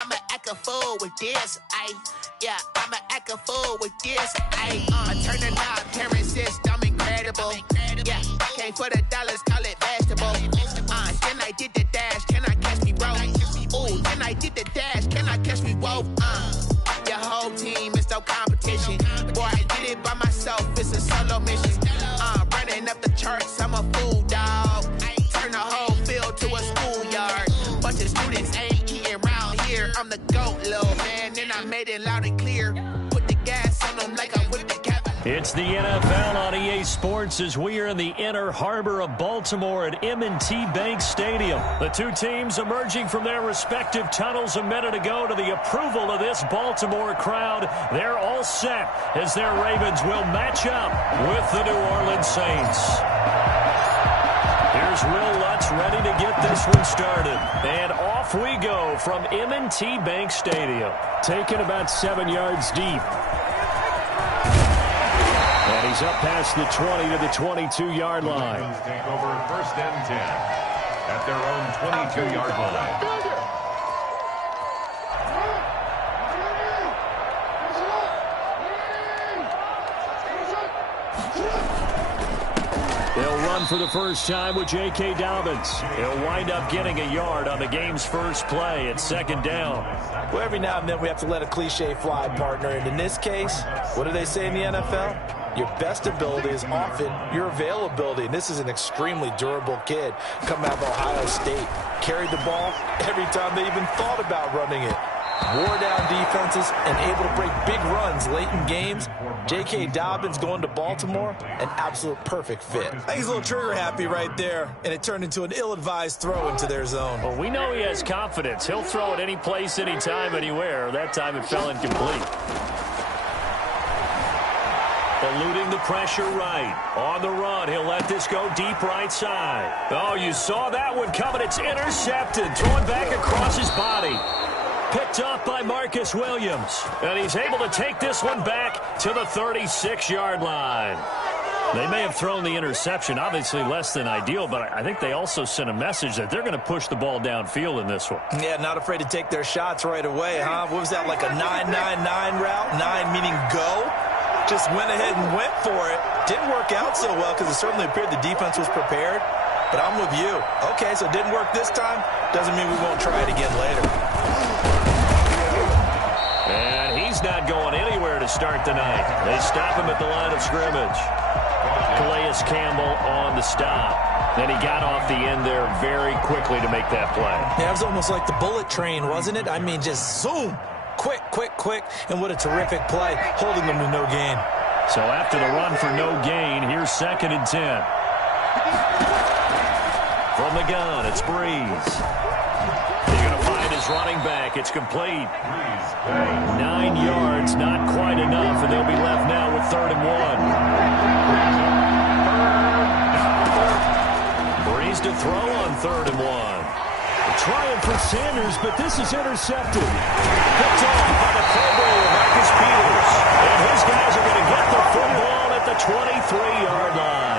I'ma act a fool with this, yeah, I'ma act a fool with this, turn the knob, camera assist, I'm incredible, yeah, came for the dollars, call it vegetable, then I did the dash, can I catch me roll, ooh, then I did the dash, can I catch me roll, your whole team is no competition, boy, I did it by myself, it's a solo mission, running up the charts, I'm a fool, dog, turn the whole field to a schoolyard, bunch of students ain't eating round here, I'm the GOAT, little man, and I made it loud and clear, put the gas on them like I whipped the cap. It's the NFL on EA Sports as we are in the inner harbor of Baltimore at M&T Bank Stadium. The two teams emerging from their respective tunnels a minute ago to the approval of this Baltimore crowd. They're all set as their Ravens will match up with the New Orleans Saints. Here's Will Lutz ready to get this one started. And off we go from M&T Bank Stadium. Taken about 7 yards deep. And he's up past the 20 to the 22-yard line. Take over 1st and 10 at their own 22-yard line. They'll run for the first time with J.K. Dobbins. He'll wind up getting a yard on the game's first play at 2nd down. Well, every now and then we have to let a cliche fly, partner. And in this case, what do they say in the NFL? Your best ability is often your availability. And this is an extremely durable kid coming out of Ohio State. Carried the ball every time they even thought about running it. Wore down defenses and able to break big runs late in games. J.K. Dobbins going to Baltimore, an absolute perfect fit. I think he's a little trigger happy right there, and it turned into an ill-advised throw into their zone. Well, we know he has confidence. He'll throw it any place, anytime, anywhere. That time it fell incomplete. Eluding the pressure right. On the run, he'll let this go deep right side. Oh, you saw that one coming. It's intercepted. Throwing back across his body. Picked off by Marcus Williams. And he's able to take this one back to the 36-yard line. They may have thrown the interception, obviously less than ideal, but I think they also sent a message that they're going to push the ball downfield in this one. Yeah, not afraid to take their shots right away, huh? What was that, like a 9-9-9 route? 9 meaning go? Just went ahead and went for it. Didn't work out so well because it certainly appeared the defense was prepared. But I'm with you. Okay, so it didn't work this time. Doesn't mean we won't try it again later. And he's not going anywhere to start the night. They stop him at the line of scrimmage. Calais Campbell on the stop. Then he got off the end there very quickly to make that play. Yeah, it was almost like the bullet train, wasn't it? I mean, just zoom. Quick, quick, quick. And what a terrific play, holding them to no gain. So after the run for no gain, here's 2nd and 10. From the gun, it's Breeze. He's going to find his running back. It's complete. 9 yards, not quite enough, and they'll be left now with 3rd and 1. Breeze to throw on 3rd and 1. Trying for Sanders, but this is intercepted. Picked off by the Pro-Bowler, Marcus Peters. And his guys are going to get the football at the 23-yard line.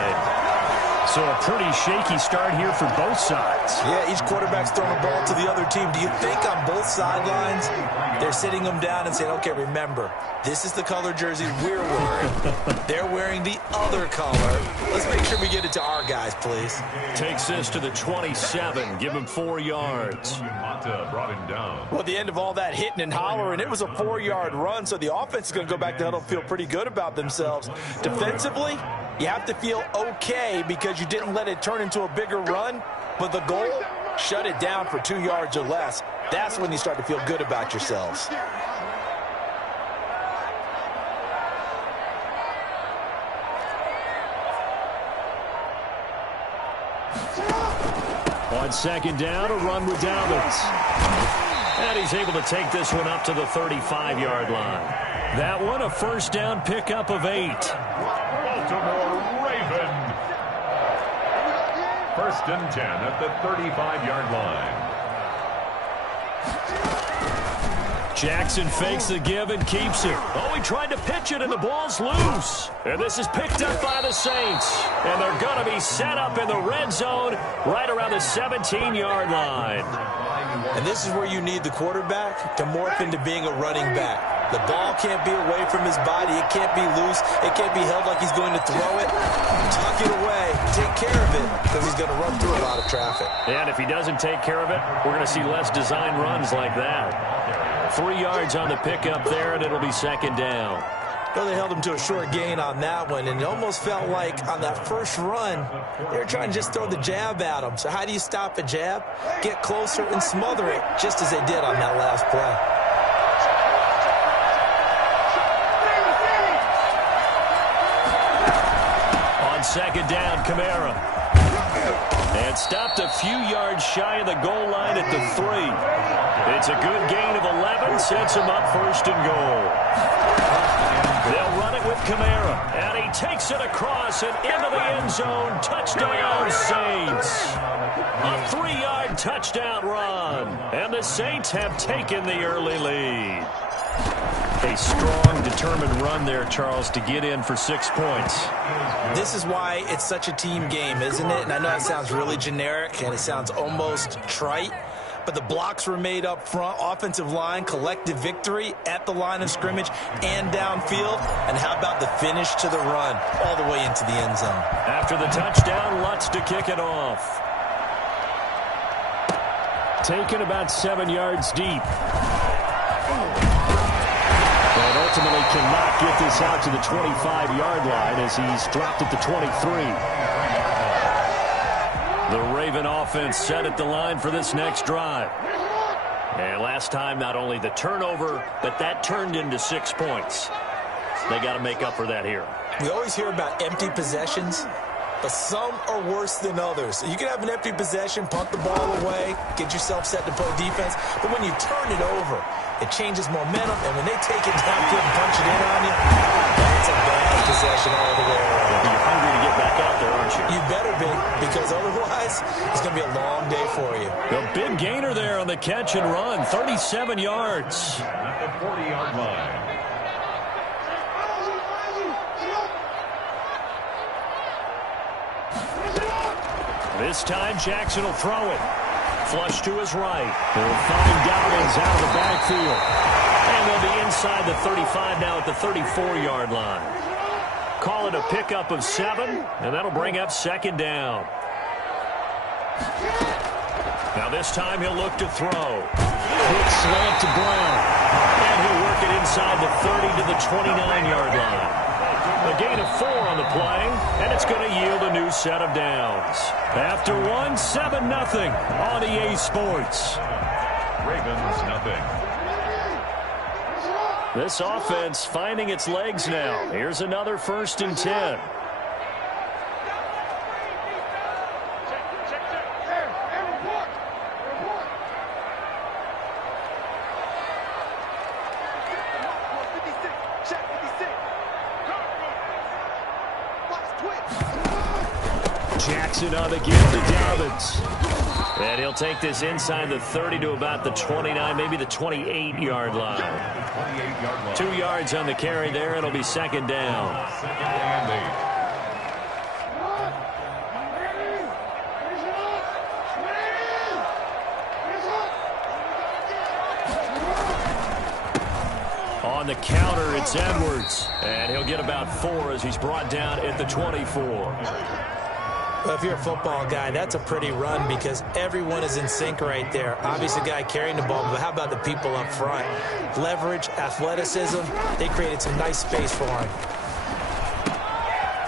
So a pretty shaky start here for both sides. Yeah, each quarterback's throwing the ball to the other team. Do you think on both sidelines they're sitting them down and saying, okay, remember, this is the color jersey we're wearing. They're wearing the other color. Let's make sure we get it to our guys, please. Takes this to the 27. Give him 4 yards. Brought him down. Well, at the end of all that hitting and hollering, it was a 4-yard run, so the offense is going to go back to huddle, feel pretty good about themselves. Defensively, you have to feel okay because you didn't let it turn into a bigger run, but the goal, shut it down for 2 yards or less. That's when you start to feel good about yourselves. On 2nd down, a run with Dobbins. And he's able to take this one up to the 35-yard line. That one, a 1st down pickup of 8. Baltimore Raven. 1st and 10 at the 35-yard line. Jackson fakes the give and keeps it. Oh, he tried to pitch it, and the ball's loose. And this is picked up by the Saints. And they're going to be set up in the red zone right around the 17-yard line. And this is where you need the quarterback to morph into being a running back. The ball can't be away from his body. It can't be loose. It can't be held like he's going to throw it. Tuck it away. Take care of it because he's going to run through a lot of traffic. And if he doesn't take care of it, we're going to see less design runs like that. 3 yards on the pickup there, and it'll be second down. Well, they held him to a short gain on that one, and it almost felt like on that first run, they were trying to just throw the jab at him. So how do you stop a jab? Get closer and smother it, just as they did on that last play. On second down, Kamara. And stopped a few yards shy of the goal line at the 3. It's a good gain of 11, sets him up first and goal. They'll run it with Kamara, and he takes it across and into the end zone. Touchdown, Saints. A 3-yard touchdown run, and the Saints have taken the early lead. A strong, determined run there, Charles, to get in for 6 points. This is why it's such a team game, isn't it? And I know it sounds really generic, and it sounds almost trite. But the blocks were made up front, offensive line, collective victory at the line of scrimmage and downfield. And how about the finish to the run all the way into the end zone? After the touchdown, Lutz to kick it off. Taken about 7 yards deep. And ultimately cannot get this out to the 25-yard line as he's dropped at the 23. The Raven offense set at the line for this next drive. And last time, not only the turnover, but that turned into 6 points. They got to make up for that here. We always hear about empty possessions, but some are worse than others. You can have an empty possession, punt the ball away, get yourself set to play defense, but when you turn it over, it changes momentum, and when they take it downfield and punch it in on you, that's a bad possession all the way around. You're hungry to get back out there, aren't you? You better be, because otherwise, it's going to be a long day for you. A big gainer there on the catch and run, 37 yards. At the 40-yard line. This time, Jackson will throw it. Flush to his right. He'll find Dobbins out of the backfield. And they'll be inside the 35 now at the 34-yard line. Call it a pickup of 7, and that'll bring up second down. Now this time he'll look to throw. Quick slant to Brown. And he'll work it inside the 30 to the 29-yard line. A gain of 4 on the play, and it's going to yield a new set of downs. After 1, 7-0 on EA Sports. Ravens nothing. This offense finding its legs now. Here's another 1st and 10. Jackson on the give to Dobbins. And he'll take this inside the 30 to about the 29, maybe the 28-yard line. 28-yard line. 2 yards on the carry there. It'll be second down. Second and 8. On the counter, it's Edwards. And he'll get about 4 as he's brought down at the 24. Well, if you're a football guy, that's a pretty run because everyone is in sync right there. Obviously, the guy carrying the ball, but how about the people up front? Leverage, athleticism, they created some nice space for him.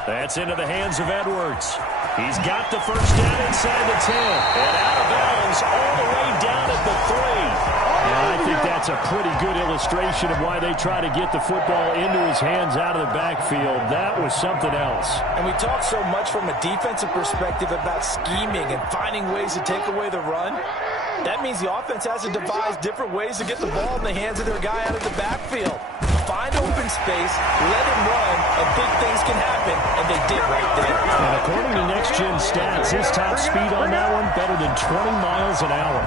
That's into the hands of Edwards. He's got the first down inside the 10. And out of bounds all the way down at the 3. And I think that's a pretty good illustration of why they try to get the football into his hands out of the backfield. That was something else. And we talk so much from a defensive perspective about scheming and finding ways to take away the run. That means the offense has to devise different ways to get the ball in the hands of their guy out of the backfield. Find open space, let him run, and big things can happen, and they did right there. And according to Next Gen Stats, his top speed on that one better than 20 miles an hour.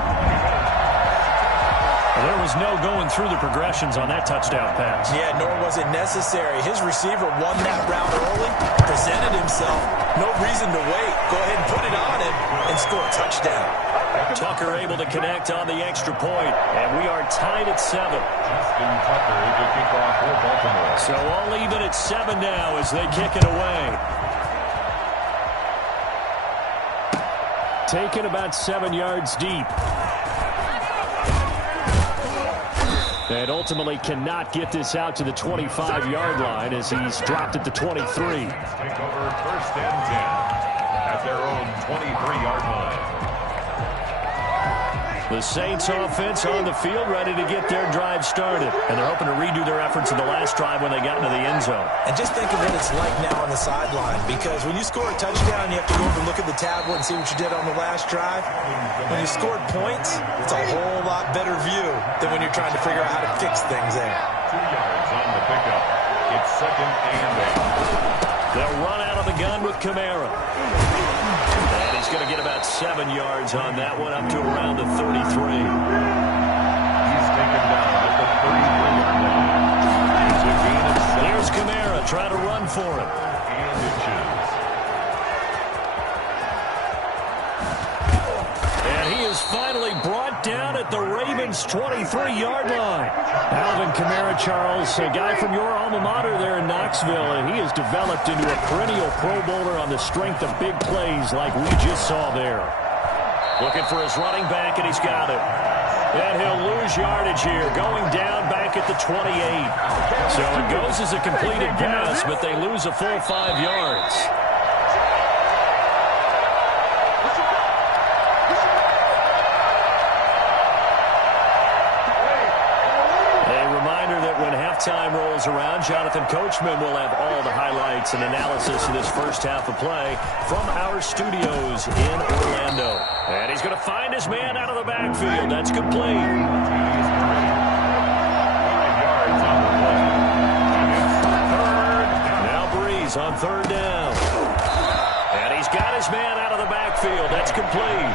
Well, there was no going through the progressions on that touchdown pass. Yeah, nor was it necessary. His receiver won that route early, presented himself, no reason to wait. go ahead and put it on him and score a touchdown. Tucker able to connect on the extra point, and we are tied at 7. Justin Tucker is the kickoff for Baltimore. So all even at 7 now as they kick it away. Taken about 7 yards deep. And ultimately cannot get this out to the 25-yard line as he's dropped at the 23. Take over 1st and 10 at their own 23-yard line. The Saints offense on the field ready to get their drive started. And they're hoping to redo their efforts in the last drive when they got into the end zone. And just think of what it's like now on the sideline, because when you score a touchdown, you have to go over and look at the tablet and see what you did on the last drive. When you scored points, it's a whole lot better view than when you're trying to figure out how to fix things there. 2 yards on the pickup. It's 2nd and 8. They'll run out of the gun with Kamara. And he's going to get about 7 yards on that one, up to around the 33. He's taken down at the 33-yard line. It's a gain of 7. Here's Kamara trying to run for him. And inches. And he is finally brought down at the Ravens' 23-yard line. Alvin Kamara, Charles, a guy from your alma mater there in Knoxville, and he has developed into a perennial Pro Bowler on the strength of big plays like we just saw there. Looking for his running back, and he's got it. And he'll lose yardage here, going down back at the 28. So it goes as a completed pass, but they lose a full 5 yards. Time rolls around, Jonathan Coachman will have all the highlights and analysis of this first half of play from our studios in Orlando. And he's going to find his man out of the backfield. That's complete. 5 yards on the play. Now Breeze on 3rd down. And he's got his man out of the backfield. That's complete.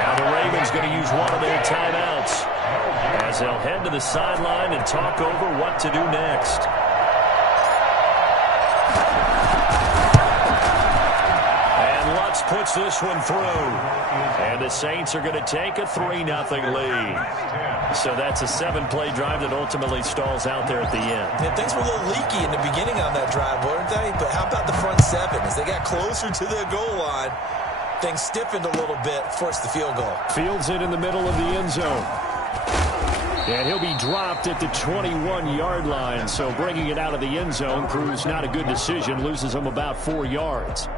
Now the Ravens going to use one of their timeouts as they'll head to the sideline and talk over what to do next. And Lutz puts this one through. And the Saints are going to take a 3-0 lead. So that's a 7-play drive that ultimately stalls out there at the end. Yeah, things were a little leaky in the beginning on that drive, weren't they? But how about the front 7? As they got closer to the goal line, things stiffened a little bit, forced the field goal. Fields it in the middle of the end zone. And he'll be dropped at the 21-yard line, so bringing it out of the end zone proves not a good decision, loses him about 4 yards.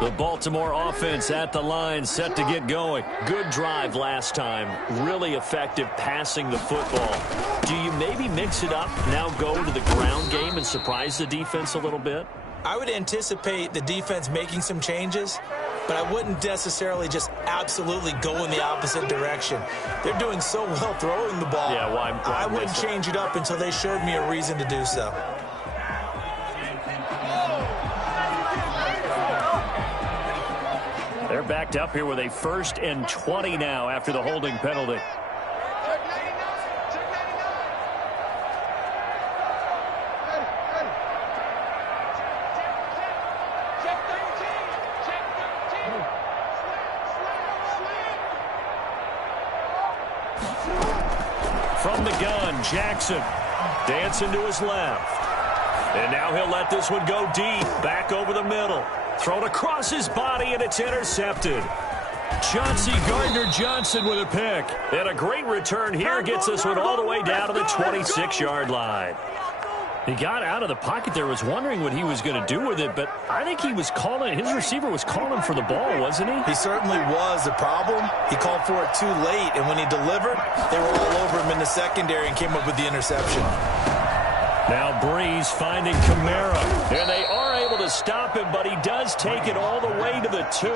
The Baltimore offense at the line, set to get going. Good drive last time. Really effective passing the football. Do you maybe mix it up, now go to the ground game and surprise the defense a little bit? I would anticipate the defense making some changes, but I wouldn't necessarily just absolutely go in the opposite direction. They're doing so well throwing the ball. Yeah, why I wouldn't change it up until they showed me a reason to do so. They're backed up here with a 1st and 20 now after the holding penalty. From the gun, Jackson dancing to his left. And now he'll let this one go deep, back over the middle. Thrown across his body, and it's intercepted. Chauncey Gardner-Johnson with a pick. And a great return here gets this one all the way down to the 26-yard line. He got out of the pocket there, was wondering what he was going to do with it, but I think he was calling, his receiver was calling for the ball, wasn't he? He certainly was. The problem, he called for it too late, and when he delivered, they were all over him in the secondary and came up with the interception. Now Breeze finding Kamara, and they are able to stop him, but he does take it all the way to the 2.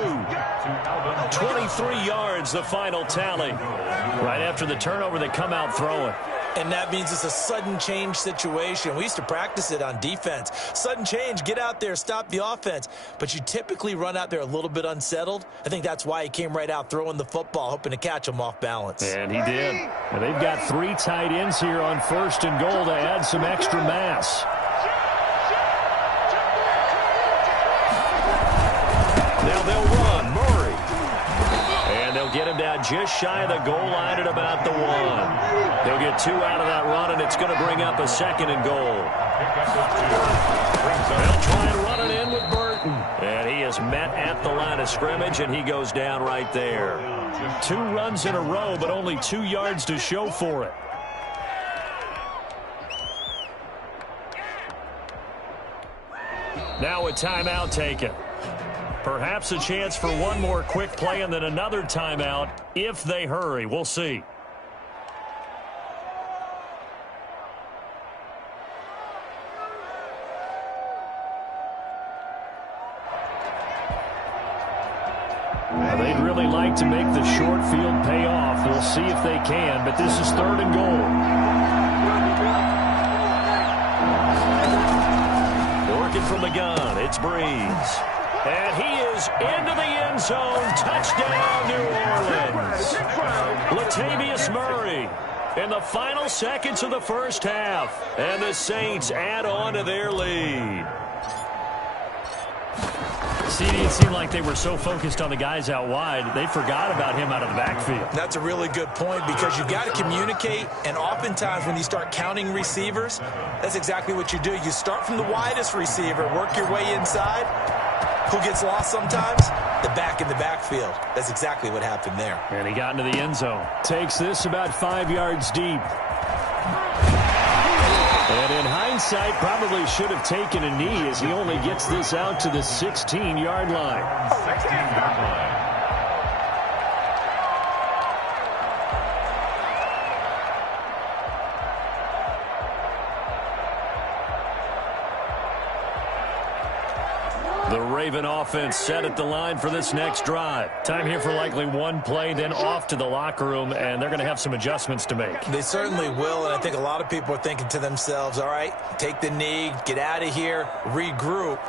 23 yards, the final tally. Right after the turnover, they come out throwing. And that means it's a sudden change situation. We used to practice it on defense. Sudden change, get out there, stop the offense. But you typically run out there a little bit unsettled. I think that's why he came right out throwing the football, hoping to catch him off balance. And he did. And they've got 3 tight ends here on 1st and goal to add some extra mass. Now they'll run. Murray. And they'll get him down just shy of the goal line at about the 1. They'll get 2 out of that run, and it's going to bring up a 2nd and goal. They'll try and run it in with Burton. And he is met at the line of scrimmage, and he goes down right there. 2 runs in a row, but only 2 yards to show for it. Now a timeout taken. Perhaps a chance for one more quick play and then another timeout if they hurry. We'll see. Now they'd really like to make the short field pay off. We'll see if they can, but this is 3rd and goal. Working from the gun, it's Breeze. And he is into the end zone. Touchdown, New Orleans. Latavius Murray in the final seconds of the first half. And the Saints add on to their lead. See, it seemed like they were so focused on the guys out wide, they forgot about him out of the backfield. That's a really good point because you've got to communicate, and oftentimes when you start counting receivers, that's exactly what you do. You start from the widest receiver, work your way inside. Who gets lost sometimes? The back in the backfield. That's exactly what happened there. And he got into the end zone. Takes this about 5 yards deep. And in hindsight, probably should have taken a knee as he only gets this out to the 16-yard line. 16-yard line. The Raven offense set at the line for this next drive. Time here for likely one play, then off to the locker room, and they're going to have some adjustments to make. They certainly will, and I think a lot of people are thinking to themselves, all right, take the knee, get out of here, regroup.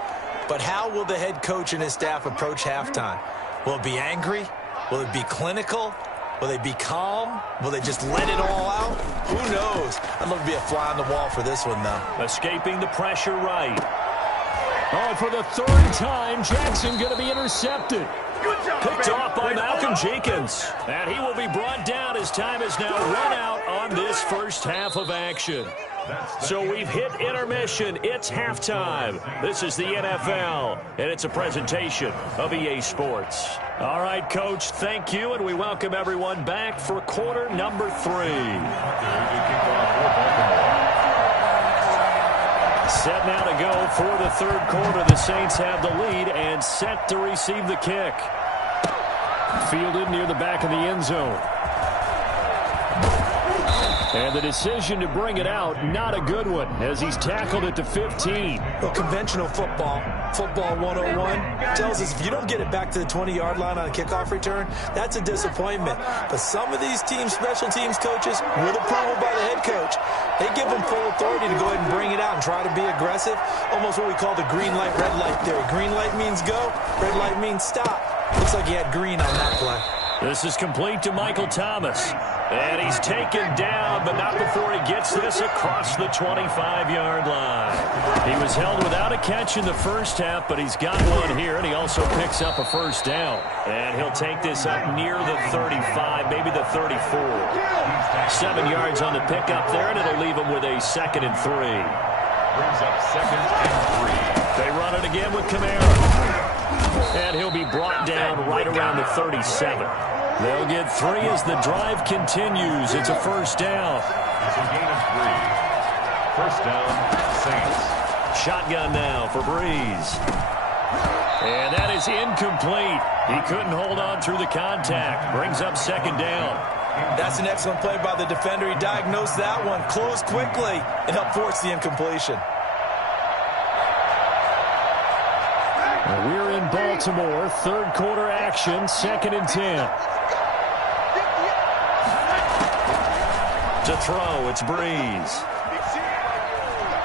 But how will the head coach and his staff approach halftime? Will it be angry? Will it be clinical? Will they be calm? Will they just let it all out? Who knows? I'd love to be a fly on the wall for this one, though. Escaping the pressure right. Oh, for the 3rd time, Jackson going to be intercepted. Picked off by Malcolm Jenkins. And he will be brought down as time is now run out on this first half of action. So we've hit intermission. It's halftime. This is the NFL, and it's a presentation of EA Sports. All right, Coach, thank you, and we welcome everyone back for quarter number 3. Set now to go for the 3rd quarter. The Saints have the lead and set to receive the kick. Fielded near the back of the end zone. And the decision to bring it out, not a good one, as he's tackled it to 15. Well, conventional football 101, tells us if you don't get it back to the 20-yard line on a kickoff return, that's a disappointment. But some of these teams, special teams coaches, with approval by the head coach, they give them full authority to go ahead and bring it out and try to be aggressive. Almost what we call the green light, red light theory. Green light means go, red light means stop. Looks like he had green on that play. This is complete to Michael Thomas. And he's taken down, but not before he gets this across the 25-yard line. He was held without a catch in the first half, but he's got one here, and he also picks up a first down. And he'll take this up near the 35, maybe the 34. 7 yards on the pickup there, and it'll leave him with a 2nd and 3. Brings up 2nd and 3. They run it again with Kamara. And he'll be brought down right around the 37. They'll get 3 as the drive continues. It's a first down. It's a gain of 3. First down, Saints. Shotgun now for Breeze. And that is incomplete. He couldn't hold on through the contact. Brings up 2nd down. That's an excellent play by the defender. He diagnosed that one, closed quickly, and helped force the incompletion. We're in Baltimore. 3rd quarter action, 2nd and 10. To throw, it's Breeze.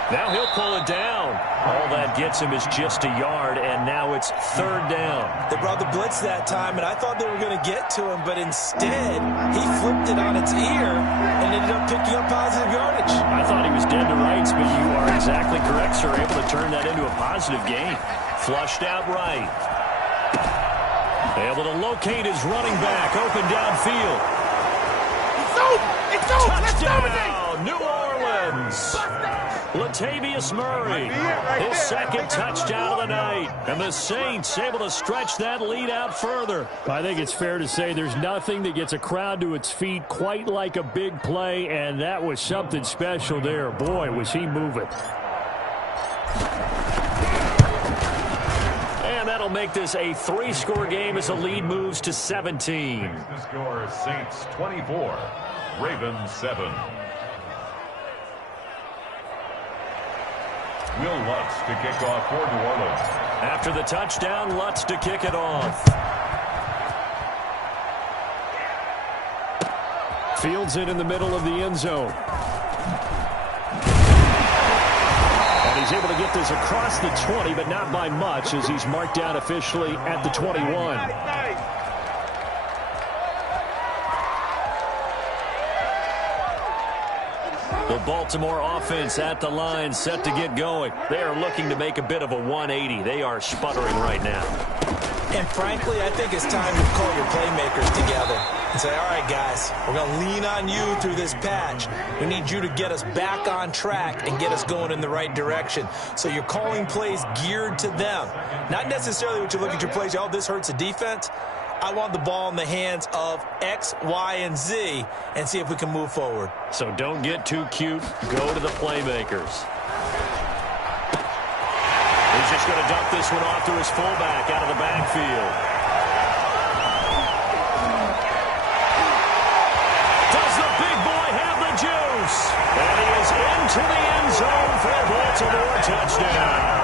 Now he'll pull it down. All that gets him is just a yard, and now it's third down. They brought the blitz that time, and I thought they were going to get to him, but instead, he flipped it on its ear and ended up picking up positive yardage. I thought he was dead to rights, but you are exactly correct, sir. Able to turn that into a positive gain. Flushed out right. Able to locate his running back, open downfield. It's over! Touchdown, New Orleans! Latavius Murray, his second touchdown of the night. And the Saints able to stretch that lead out further. I think it's fair to say there's nothing that gets a crowd to its feet quite like a big play, and that was something special there. Boy, was he moving. And that'll make this a 3-score game as the lead moves to 17. The score, Saints 24, Ravens 7. Will Lutz to kick off for New Orleans. After the touchdown, Lutz to kick it off. Fields it in the middle of the end zone. And he's able to get this across the 20, but not by much, as he's marked down officially at the 21. The Baltimore offense at the line, set to get going. They are looking to make a bit of a 180. They are sputtering right now. And frankly, I think it's time to call your playmakers together and say, all right, guys, we're going to lean on you through this patch. We need you to get us back on track and get us going in the right direction. So you're calling plays geared to them. Not necessarily what you look at your plays, oh, this hurts the defense. I want the ball in the hands of X, Y, and Z and see if we can move forward. So don't get too cute. Go to the playmakers. He's just going to dump this one off to his fullback out of the backfield. Does the big boy have the juice? And he is into the end zone for a Baltimore touchdown.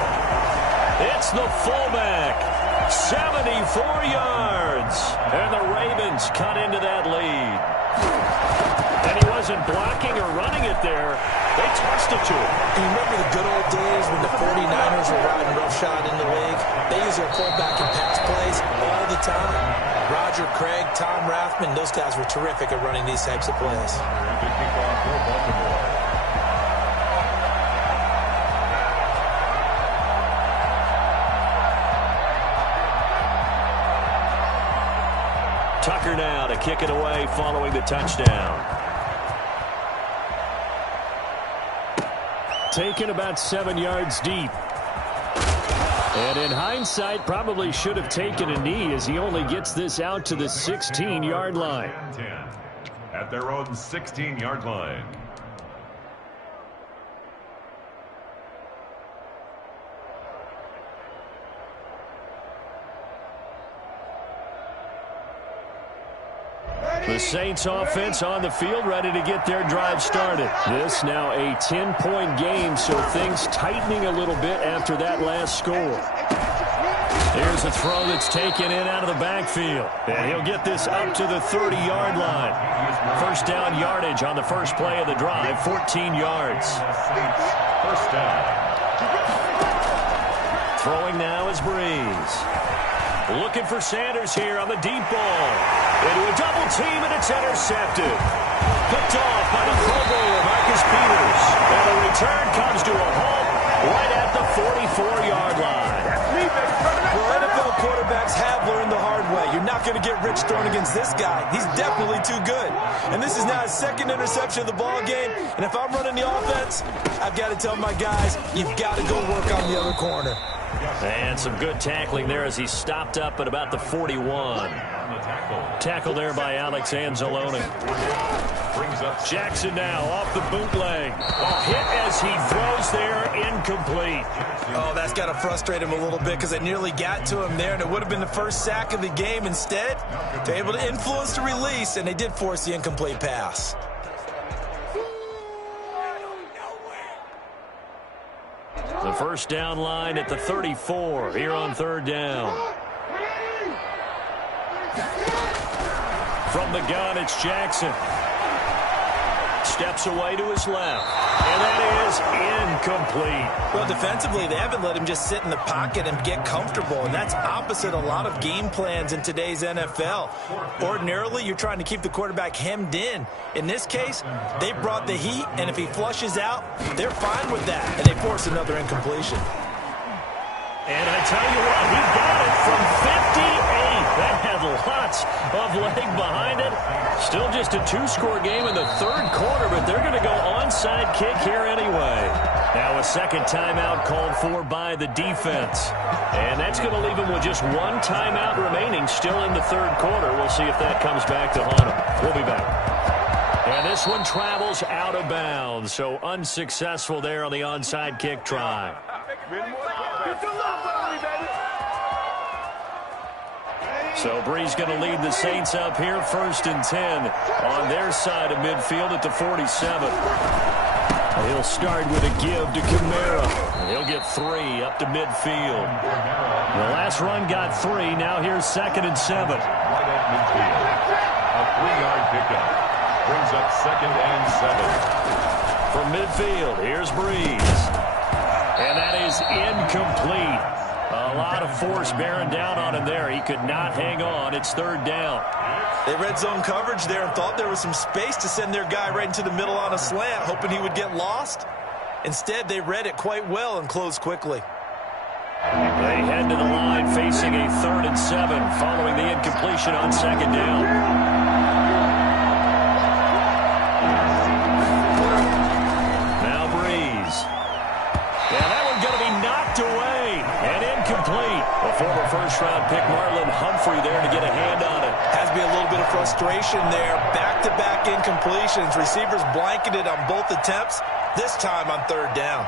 It's the fullback. 74 yards. And the Ravens cut into that lead. And he wasn't blocking or running it there. They tossed it to him. Do you remember the good old days when the 49ers were riding roughshod in the league? They use their fullback in pass plays all the time. Roger Craig, Tom Rathman, those guys were terrific at running these types of plays. To kick off for Baltimore. Tucker now to kick it away following the touchdown. Taken about 7 yards deep. And in hindsight, probably should have taken a knee as he only gets this out to the 16-yard line. At their own 16-yard line. The Saints offense on the field, ready to get their drive started. This now a 10-point game, so things tightening a little bit after that last score. Here's a throw that's taken in out of the backfield. And he'll get this up to the 30-yard line. First down yardage on the first play of the drive, 14 yards. First down. Throwing now is Breeze. Looking for Sanders here on the deep ball. Into a double team, and it's intercepted. Picked off by the Pro Bowler, Marcus Peters. And the return comes to a halt right at the 44-yard line. Well, NFL quarterbacks have learned the hard way. You're not going to get rich throwing against this guy. He's definitely too good. And this is now his second interception of the ball game. And if I'm running the offense, I've got to tell my guys, you've got to go work on the other corner. And some good tackling there as he stopped up at about the 41. Tackle there by Alex Anzalone. Jackson now off the bootleg. A hit as he throws there, incomplete. Oh, that's got to frustrate him a little bit because it nearly got to him there, and it would have been the first sack of the game. Instead, they're able to influence the release, and they did force the incomplete pass. The first down line at the 34 here on third down. From the gun, it's Jackson. steps away to his left. And that is incomplete. Well, defensively, they haven't let him just sit in the pocket and get comfortable, and that's opposite a lot of game plans in today's NFL. Ordinarily, you're trying to keep the quarterback hemmed in. In this case, they brought the heat, and if he flushes out, they're fine with that, and they force another incompletion. And I tell you what, he got it from 58. That had lots of leg behind it. Still just a two-score game in the third quarter, but they're going to go onside kick here anyway. Now a second timeout called for by the defense. And that's going to leave him with just one timeout remaining still in the third quarter. We'll see if that comes back to haunt him. We'll be back. And this one travels out of bounds, so unsuccessful there on the onside kick try. So Bree's going to lead the Saints up here, 1st and 10 on their side of midfield at the 47. He'll start with a give to Kamara. He'll get 3 up to midfield. The last run got 3. Now here's 2nd and 7. Right at midfield. A 3-yard pickup. Brings up 2nd and 7. From midfield, here's Breeze. And that is incomplete. A lot of force bearing down on him there. He could not hang on. It's 3rd down. They read zone coverage there and thought there was some space to send their guy right into the middle on a slant, hoping he would get lost. Instead, they read it quite well and closed quickly. They head to the line facing a 3rd and 7 following the incompletion on 2nd down. Now Breeze. Yeah, that one's going to be knocked away and incomplete. A former first-round pick, Marlon Humphrey, there to get a hand on it. Has to be a little bit of frustration there. Back-to-back incompletions. Receivers blanketed on both attempts, this time on 3rd down.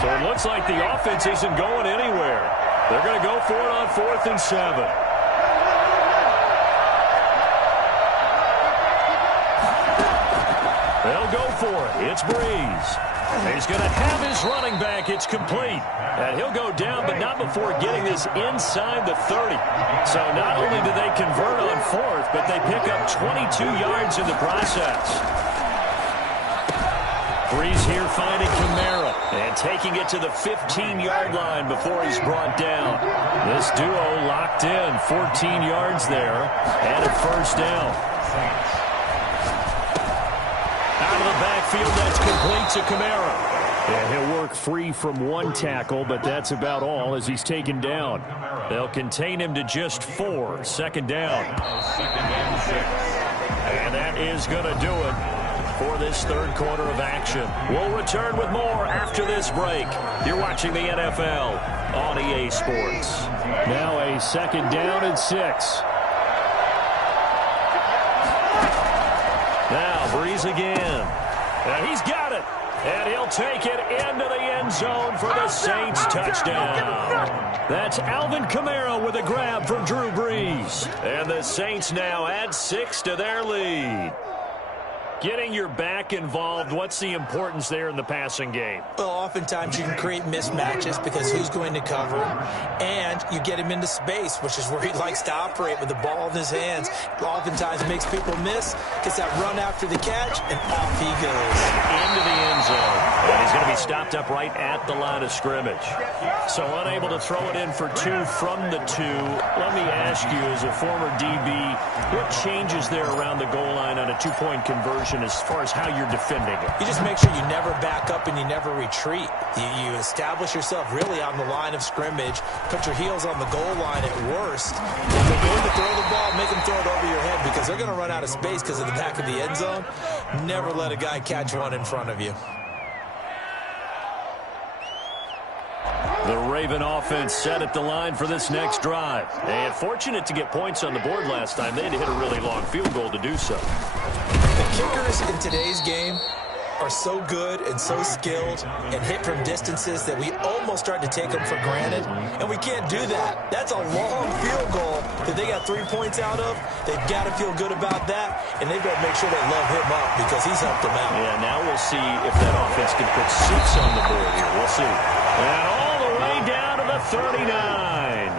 So it looks like the offense isn't going anywhere. They're going to go for it on 4th and 7. They'll go for it. It's Breeze. He's going to have his running back. It's complete. And he'll go down, but not before getting this inside the 30. So not only do they convert on 4th, but they pick up 22 yards in the process. Breeze here finding Kamara and taking it to the 15-yard line before he's brought down. This duo locked in, 14 yards there, and a 1st down. Out of the backfield, that's complete to Kamara. And he'll work free from one tackle, but that's about all as he's taken down. They'll contain him to just 4, 2nd down. And that is going to do it for this third quarter of action. We'll return with more after this break. You're watching the NFL on EA Sports. Now a 2nd down and 6. Now Breeze again. And he's got it. And he'll take it into the end zone for the Saints touchdown. That's Alvin Kamara with a grab from Drew Brees. And the Saints now add 6 to their lead. Getting your back involved, what's the importance there in the passing game? Well, oftentimes you can create mismatches because who's going to cover, and you get him into space, which is where he likes to operate with the ball in his hands. Oftentimes makes people miss, gets that run after the catch, and off he goes. Into the end zone. And he's going to be stopped up right at the line of scrimmage. So unable to throw it in for 2 from the 2. Let me ask you, as a former DB, what changes there around the goal line on a 2-point conversion as far as how you're defending it? You just make sure you never back up and you never retreat. You establish yourself really on the line of scrimmage, put your heels on the goal line at worst. If they're going to throw the ball, make them throw it over your head because they're going to run out of space because of the back of the end zone. Never let a guy catch one in front of you. The Raven offense set at the line for this next drive. And fortunate to get points on the board last time. They had to hit a really long field goal to do so. The kickers in today's game are so good and so skilled and hit from distances that we almost start to take them for granted, and we can't do that. That's a long field goal that they got 3 points out of. They've got to feel good about that, and they've got to make sure they love him up because he's helped them out. Yeah, now we'll see if that offense can put 6 on the board here. We'll see. And all the way down to the 39.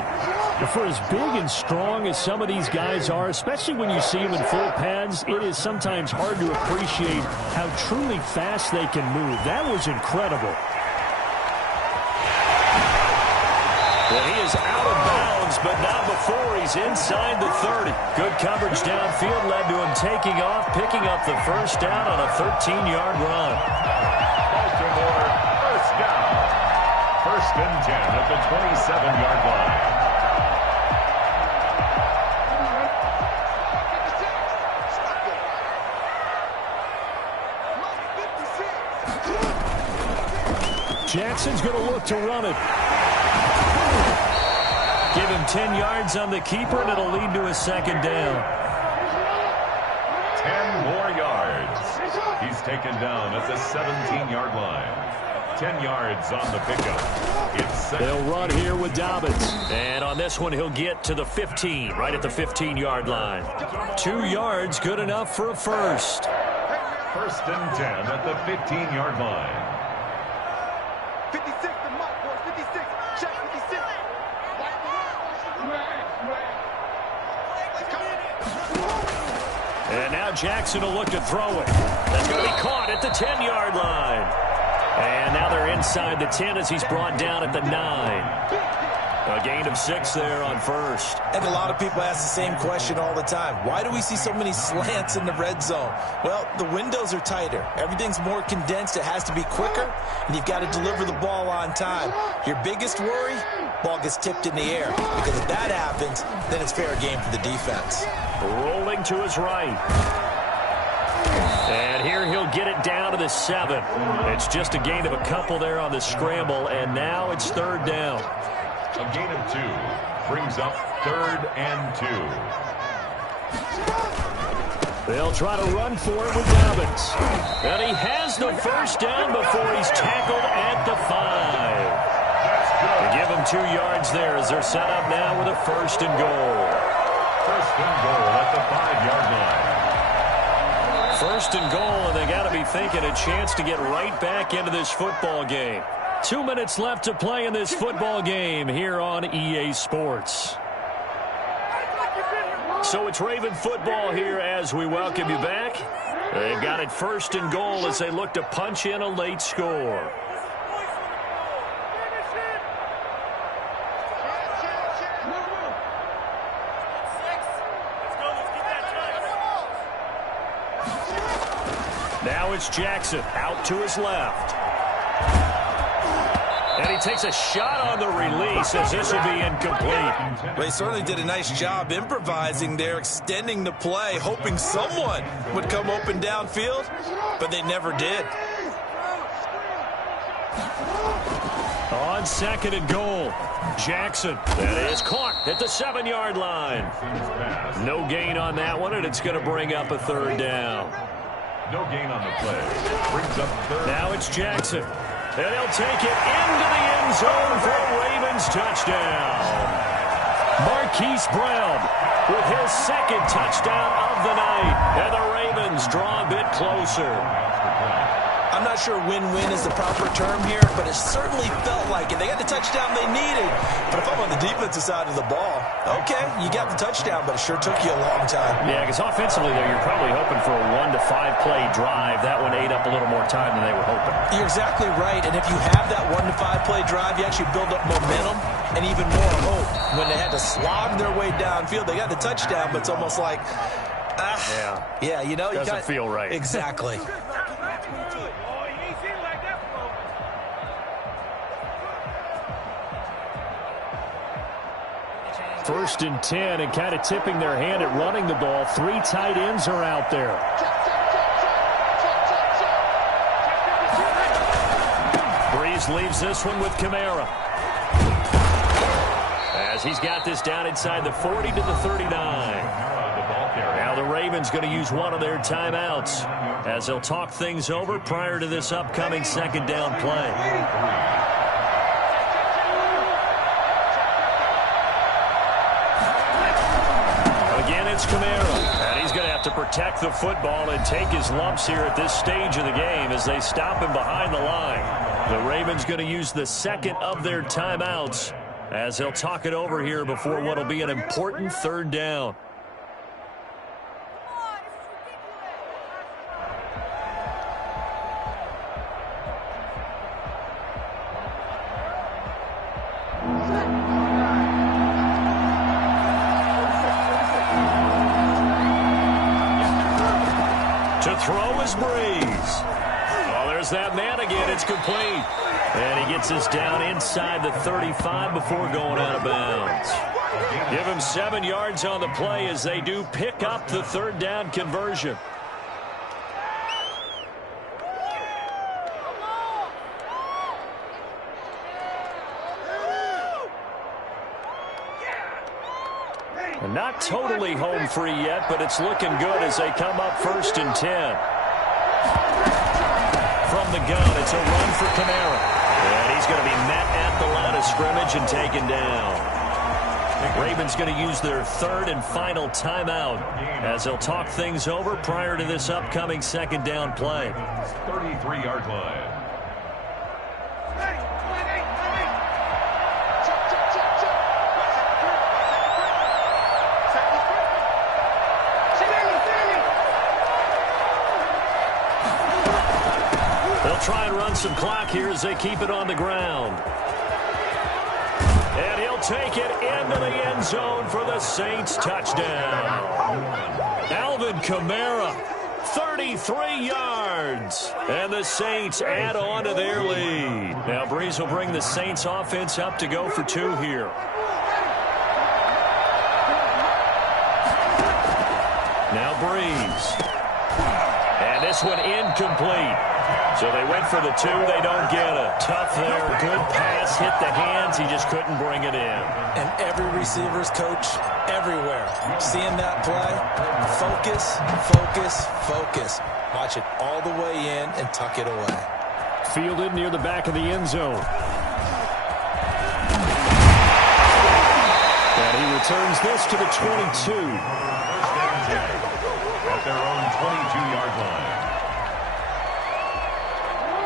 For as big and strong as some of these guys are, especially when you see them in full pads, it is sometimes hard to appreciate how truly fast they can move. That was incredible. Well, he is out of bounds, but not before he's inside the 30. Good coverage downfield led to him taking off, picking up the first down on a 13-yard run. Baltimore, first down. First and 10 at the 27-yard line. Jackson's going to look to run it. Give him 10 yards on the keeper, and it'll lead to a second down. 10 more yards. He's taken down at the 17-yard line. 10 yards on the pickup. It's second. They'll run here with Dobbins. And on this one, he'll get to the 15, right at the 15-yard line. 2 yards, good enough for a first. First and 10 at the 15-yard line. 56, the mark, boys. 56. Check 56. And now Jackson will look to throw it. That's going to be caught at the 10-yard line. And now they're inside the 10 as he's brought down at the 9. A gain of 6 there on first. And a lot of people ask the same question all the time. Why do we see so many slants in the red zone? Well, the windows are tighter. Everything's more condensed. It has to be quicker, and you've got to deliver the ball on time. Your biggest worry, ball gets tipped in the air. Because if that happens, then it's fair game for the defense. Rolling to his right. And here he'll get it down to the 7. It's just a gain of a couple there on the scramble, and now it's third down. A gain of 2 brings up third and 2. They'll try to run for it with Dobbins. And he has the first down before he's tackled at the 5. They give him 2 yards there as they're set up now with a first and goal. First and goal at the 5-yard line. First and goal, and they got to be thinking a chance to get right back into this football game. 2 minutes left to play in this football game here on EA Sports. So it's Raven football here as we welcome you back. They've got it first and goal as they look to punch in a late score. Now it's Jackson out to his left. And he takes a shot on the release as this will be incomplete. Well, he certainly did a nice job improvising there, extending the play, hoping someone would come open downfield, but they never did. On second and goal, Jackson. That is caught at the 7-yard line. No gain on that one, and it's going to bring up a third down. No gain on the play. Brings up third. Now it's Jackson. And he'll take it into the end zone for a Ravens touchdown. Marquise Brown with his second touchdown of the night. And the Ravens draw a bit closer. I'm not sure win-win is the proper term here, but it certainly felt like it. They got the touchdown they needed. But if I'm on the defensive side of the ball, okay, you got the touchdown, but it sure took you a long time. Yeah, because offensively, though, you're probably hoping for a 1 to 5 play drive. That one ate up a little more time than they were hoping. You're exactly right, and if you have that 1 to 5 play drive, you actually build up momentum and even more hope. When they had to slog their way downfield, they got the touchdown, but it's almost like, yeah, you know, doesn't feel right. Exactly. First and 10, and kind of tipping their hand at running the ball. 3 tight ends are out there. Breeze leaves this one with Kamara. As he's got this down inside the 40 to the 39. Now the Ravens going to use one of their timeouts as they'll talk things over prior to this upcoming second down play. It's Kamara, and he's going to have to protect the football and take his lumps here at this stage of the game as they stop him behind the line. The Ravens going to use the second of their timeouts as they'll talk it over here before what will be an important third down. To throw is Breeze. Oh, there's that man again. It's complete. And he gets us down inside the 35 before going out of bounds. Give him 7 yards on the play as they do pick up the third down conversion. And not totally home free yet, but it's looking good as they come up 1st and 10. From the gun, it's a run for Kamara. And he's going to be met at the line of scrimmage and taken down. Ravens going to use their 3rd and final timeout as they'll talk things over prior to this upcoming 2nd down play. 33-yard line. Try and run some clock here as they keep it on the ground. And he'll take it into the end zone for the Saints touchdown. Alvin Kamara, 33 yards. And the Saints add on to their lead. Now Breeze will bring the Saints offense up to go for 2 here. Now Breeze. And this one incomplete. So they went for the 2. They don't get it. Tough there. Good pass. Hit the hands. He just couldn't bring it in. And every receiver's coach everywhere. Seeing that play, focus, focus, focus. Watch it all the way in and tuck it away. Fielded near the back of the end zone. And he returns this to the 22. At their own 22-yard line.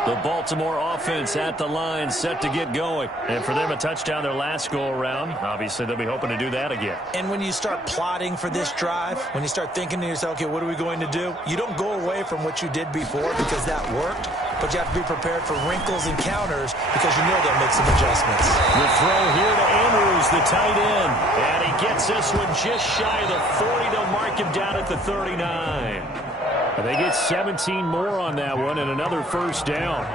The Baltimore offense at the line, set to get going. And for them, a touchdown their last go-around. Obviously, they'll be hoping to do that again. And when you start plotting for this drive, when you start thinking to yourself, okay, what are we going to do? You don't go away from what you did before because that worked, but you have to be prepared for wrinkles and counters because you know they'll make some adjustments. The throw here to Andrews, the tight end. And he gets this one just shy of the 40. They'll mark him down at the 39. They get 17 more on that one and another first down.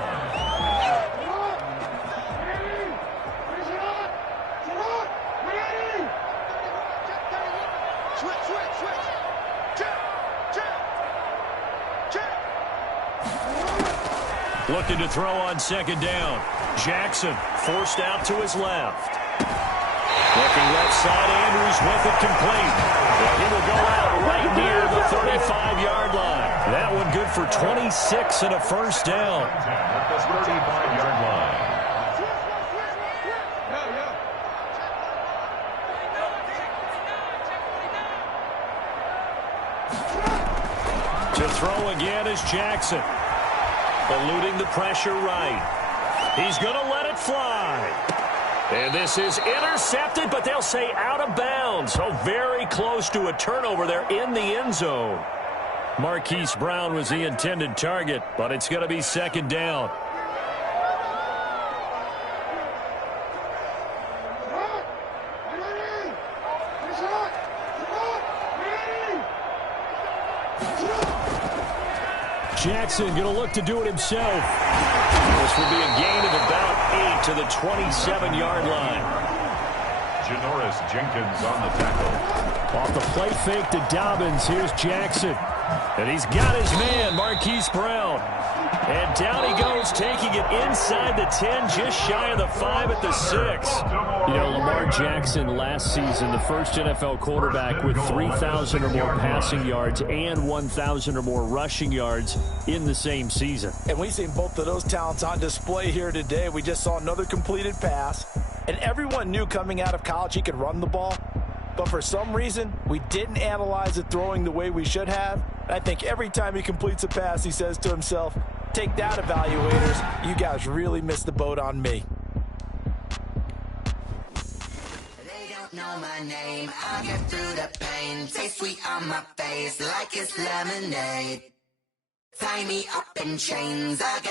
Looking to throw on 2nd down. Jackson forced out to his left. Looking left side, Andrews with it complete. And he will go out right near the 35-yard line. That one good for 26 and a first down. At the 35-yard line. To throw again is Jackson. Eluding the pressure right. He's going to let it fly. And this is intercepted, but they'll say out of bounds. So very close to a turnover there in the end zone. Marquise Brown was the intended target, but it's going to be 2nd down. Jackson going to look to do it himself. This will be a gain of about 8 to the 27-yard line. Janoris Jenkins on the tackle. Off the play fake to Dobbins. Here's Jackson. And he's got his man, Marquise Brown. And down he goes, taking it inside the 10, just shy of the 5 at the 6. You know, Lamar Jackson last season, the first NFL quarterback with 3,000 or more passing yards and 1,000 or more rushing yards in the same season. And we've seen both of those talents on display here today. We just saw another completed pass. And everyone knew coming out of college he could run the ball. But for some reason, we didn't analyze it throwing the way we should have. I think every time he completes a pass, he says to himself, take that, evaluators. You guys really missed the boat on me. don't know my name, I'll get through the pain. Taste sweet on my face like it's lemonade. Tie me up in chains, I